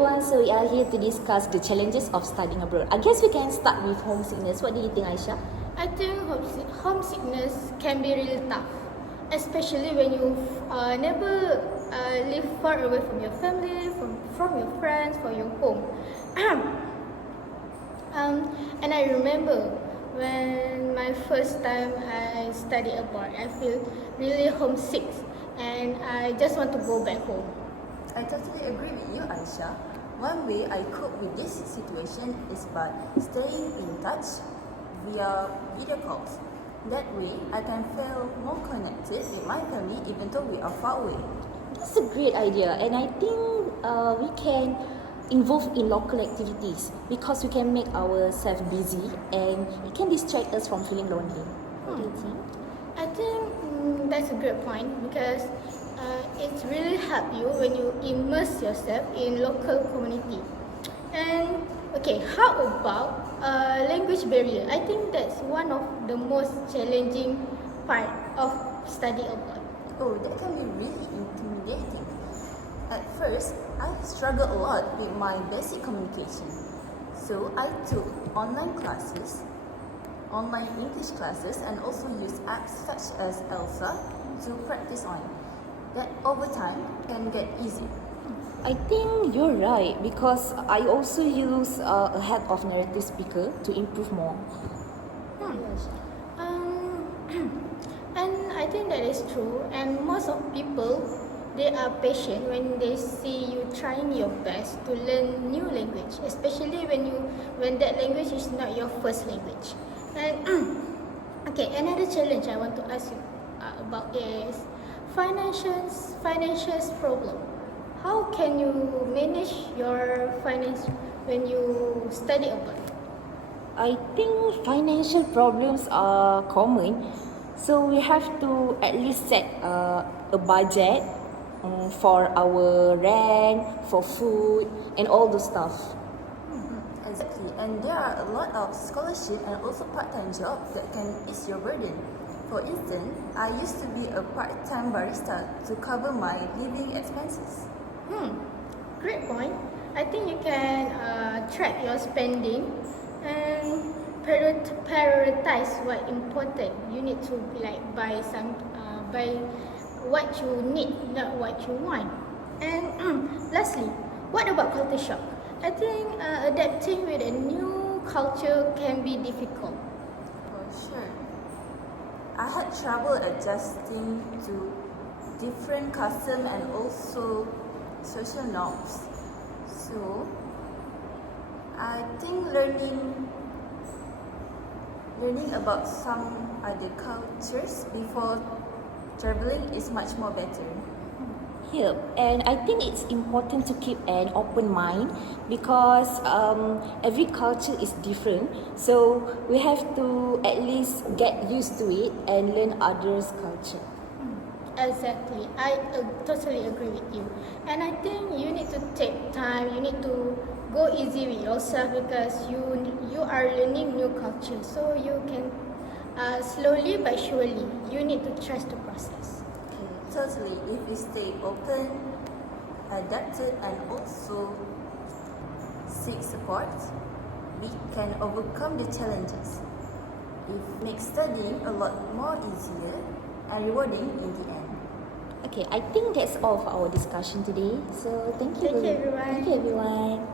everyone, so we are here to discuss the challenges of studying abroad. I guess we can start with homesickness. What do you think, Aisha? I think homesickness can be really tough, especially when you never live far away from your family, from your friends, from your home. And I remember when my first time I studied abroad, I feel really homesick, and I just want to go back home. I totally agree with you, Aisha. One way I cope with this situation is by staying in touch via video calls. That way, I can feel more connected with my family even though we are far away. That's a great idea, and I think we can involve in local activities because we can make ourselves busy and it can distract us from feeling lonely. What do you think? I think that's a great point because it's really help you when you immerse yourself in local community. And okay, how about language barrier? I think that's one of the most challenging part of study abroad. Oh, that can be really intimidating. At first, I struggled a lot with my basic communication. So I took online classes, online English classes, and also used apps such as Elsa to practice on. That over time can get easy. I think you're right because I also use a help of narrative speaker to improve more. And I think that is true. And most of people, they are patient when they see you trying your best to learn new language, especially when that language is not your first language. And okay, another challenge I want to ask you about is financial problem. How can you manage your finance when you study abroad? I think financial problems are common, so we have to at least set a budget for our rent, for food, and all those stuff. Exactly, and there are a lot of scholarship and also part-time jobs that can ease your burden. For instance, I used to be a part-time barista to cover my living expenses. Great point. I think you can track your spending and prioritize what important. You need to buy what you need, not what you want. And lastly, what about culture shock? I think adapting with a new culture can be difficult. For sure. I had trouble adjusting to different customs and also social norms. So, I think learning about some other cultures before traveling is much more better. Yeah, and I think it's important to keep an open mind because every culture is different. So we have to at least get used to it and learn others' culture. Exactly. I totally agree with you. And I think you need to take time. You need to go easy with yourself because you are learning new culture. So you can slowly but surely. You need to trust the process. Okay, totally. If we stay open, adapted, and also seek support, we can overcome the challenges. It makes studying a lot more easier and rewarding in the end. Okay, I think that's all for our discussion today. So thank you. Thank you, everyone. Thank you, everyone.